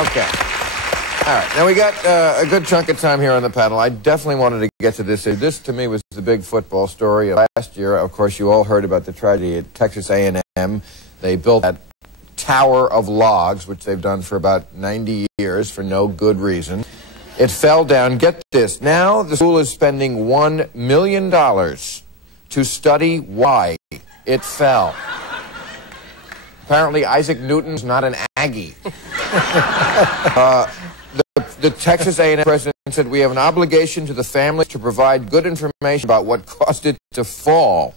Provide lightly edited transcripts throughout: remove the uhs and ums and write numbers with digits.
Okay. All right. Now, we got a good chunk of time here on the panel. I definitely wanted to get to this. This, to me, was the big football story of last year. Of course, you all heard about the tragedy at Texas A&M. They built that tower of logs, which they've done for about 90 years for no good reason. It fell down. Get this. Now the school is spending $1 million to study why it fell. Apparently, Isaac Newton's not an Aggie. The Texas A&M president said, "We have an obligation to the families to provide good information about what caused it to fall."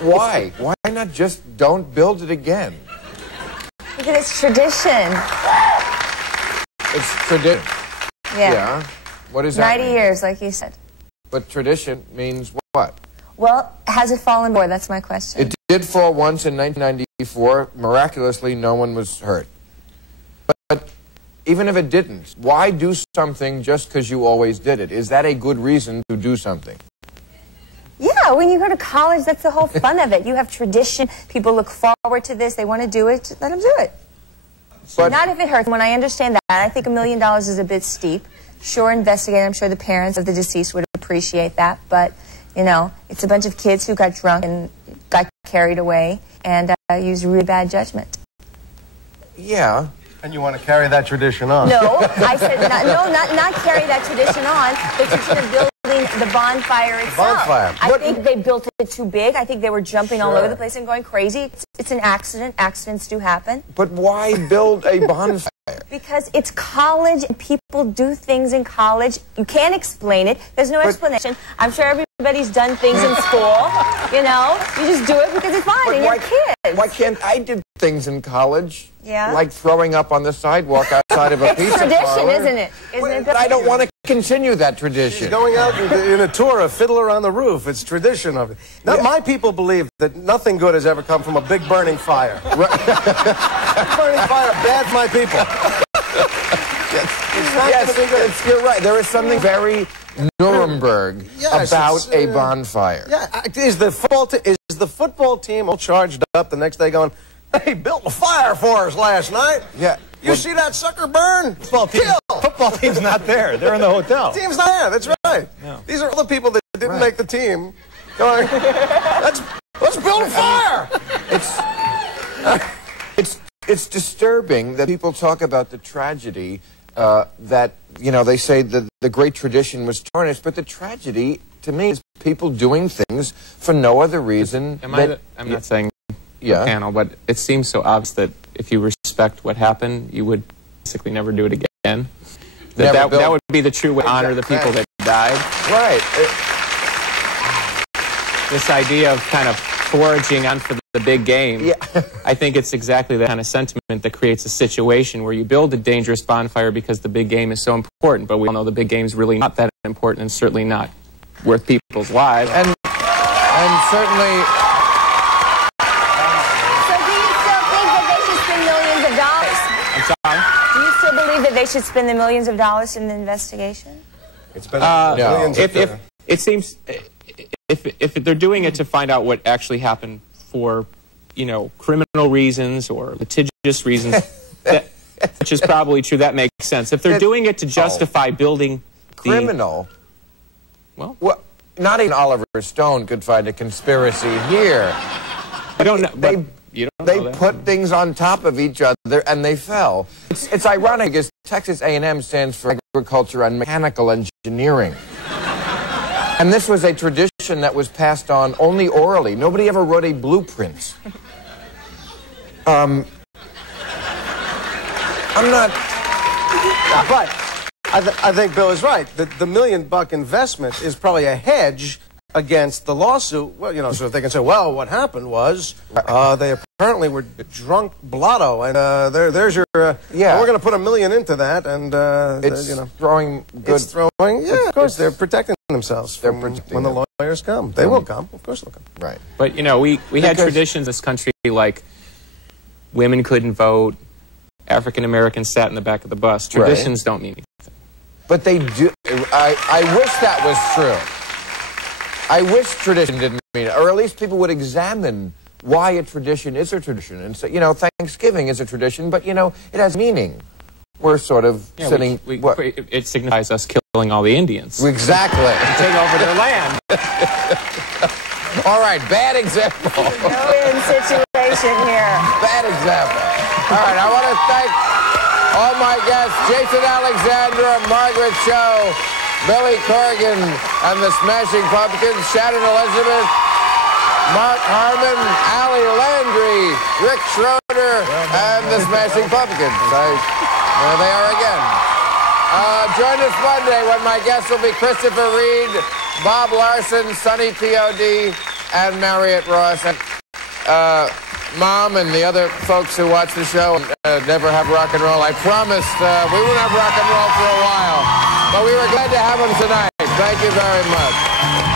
Why? Why not just don't build it again? Because it's tradition. It's tradition. Yeah. What is that 90 mean? years, like you said. But tradition means what? Well, has it fallen more? That's my question. It did fall once in 1994. Miraculously, no one was hurt. But even if it didn't, why do something just because you always did it? Is that a good reason to do something? Yeah, when you go to college, that's the whole fun of it. You have tradition. People look forward to this. They want to do it. Let them do it. But not if it hurts. When I understand that, I think $1 million is a bit steep. Sure, investigate. I'm sure the parents of the deceased would appreciate that. But, you know, it's a bunch of kids who got drunk and got carried away and used really bad judgment. Yeah. And you want to carry that tradition on? No, I said not carry that tradition on. The tradition of building the bonfire itself. I think they built it too big. I think they were jumping all over the place and going crazy. It's an accident. Accidents do happen. But why build a bonfire? Because it's college and people do things in college. You can't explain it. There's no explanation. I'm sure everybody's done things in school. You know, you just do it because it's fun and you're kids. Why can't I do things in college? Yeah. Like throwing up on the sidewalk outside of a pizza parlor. It's tradition, isn't it? But I don't want to continue that tradition. She's going out in a tour of Fiddler on the Roof. It's tradition of it. Now, my people believe that nothing good has ever come from a big burning fire. Burning fire, bad for my people. Yes, you're right. There is something very Nuremberg about a bonfire. Yeah, is the football team all charged up the next day going, "Hey, built a fire for us last night. Yeah. You see that sucker burn? Football team's not there. They're in the hotel. Team's not there. That's right. Yeah. These are all the people that didn't make the team going, let's build a fire. It's disturbing that people talk about the tragedy that, you know, they say that the great tradition was tarnished, but the tragedy, to me, is people doing things for no other reason. I'm not saying the panel, but it seems so obvious that if you respect what happened, you would basically never do it again. That would be the true way to honor the people that died. Right. This idea of kind of foraging on for the big game, I think it's exactly the kind of sentiment that creates a situation where you build a dangerous bonfire because the big game is so important, but we all know the big game's really not that important and certainly not worth people's lives. And certainly... So do you still think that they should spend millions of dollars? I'm sorry? Do you still believe that they should spend the millions of dollars in the investigation? It's been millions if it seems... If they're doing it to find out what actually happened for, you know, criminal reasons or litigious reasons, which is probably true, that makes sense. If they're doing it to justify building the... Criminal? Well, not even Oliver Stone could find a conspiracy here. I don't know. They put things on top of each other and they fell. It's ironic because Texas A&M stands for Agriculture and Mechanical Engineering. And this was a tradition that was passed on only orally. Nobody ever wrote a blueprint. I'm not... But I think Bill is right. The $1 million investment is probably a hedge against the lawsuit. Well, you know, so they can say, well, what happened was they apparently were drunk blotto, and there's your... we're going to put $1 million into that, and it's you know, throwing good... It's throwing... Yeah, of course, they're protecting themselves from when the lawyers come. They will come. Of course they'll come. Right. But, you know, we had traditions in this country like women couldn't vote, African Americans sat in the back of the bus. Traditions don't mean anything. But they do... I wish that was true. I wish tradition didn't mean it, or at least people would examine why a tradition is a tradition. And so, you know, Thanksgiving is a tradition, but, you know, it has meaning. We're sort of sitting... It signifies us killing all the Indians. Exactly. To take over their land. All right, bad example. No-win situation here. Bad example. All right, I want to thank all my guests, Jason Alexander, Margaret Cho, Billy Corgan, and the Smashing Pumpkins, Shannon Elizabeth, Mark Harmon, Ali Landry, Rick Schroeder, and the Smashing Pumpkins. There they are again. Join us Monday when my guests will be Christopher Reed, Bob Larson, Sonny P.O.D., and Marriott Ross. And, Mom and the other folks who watch the show never have rock and roll. I promised we wouldn't have rock and roll for a while, but we were glad to have them tonight. Thank you very much.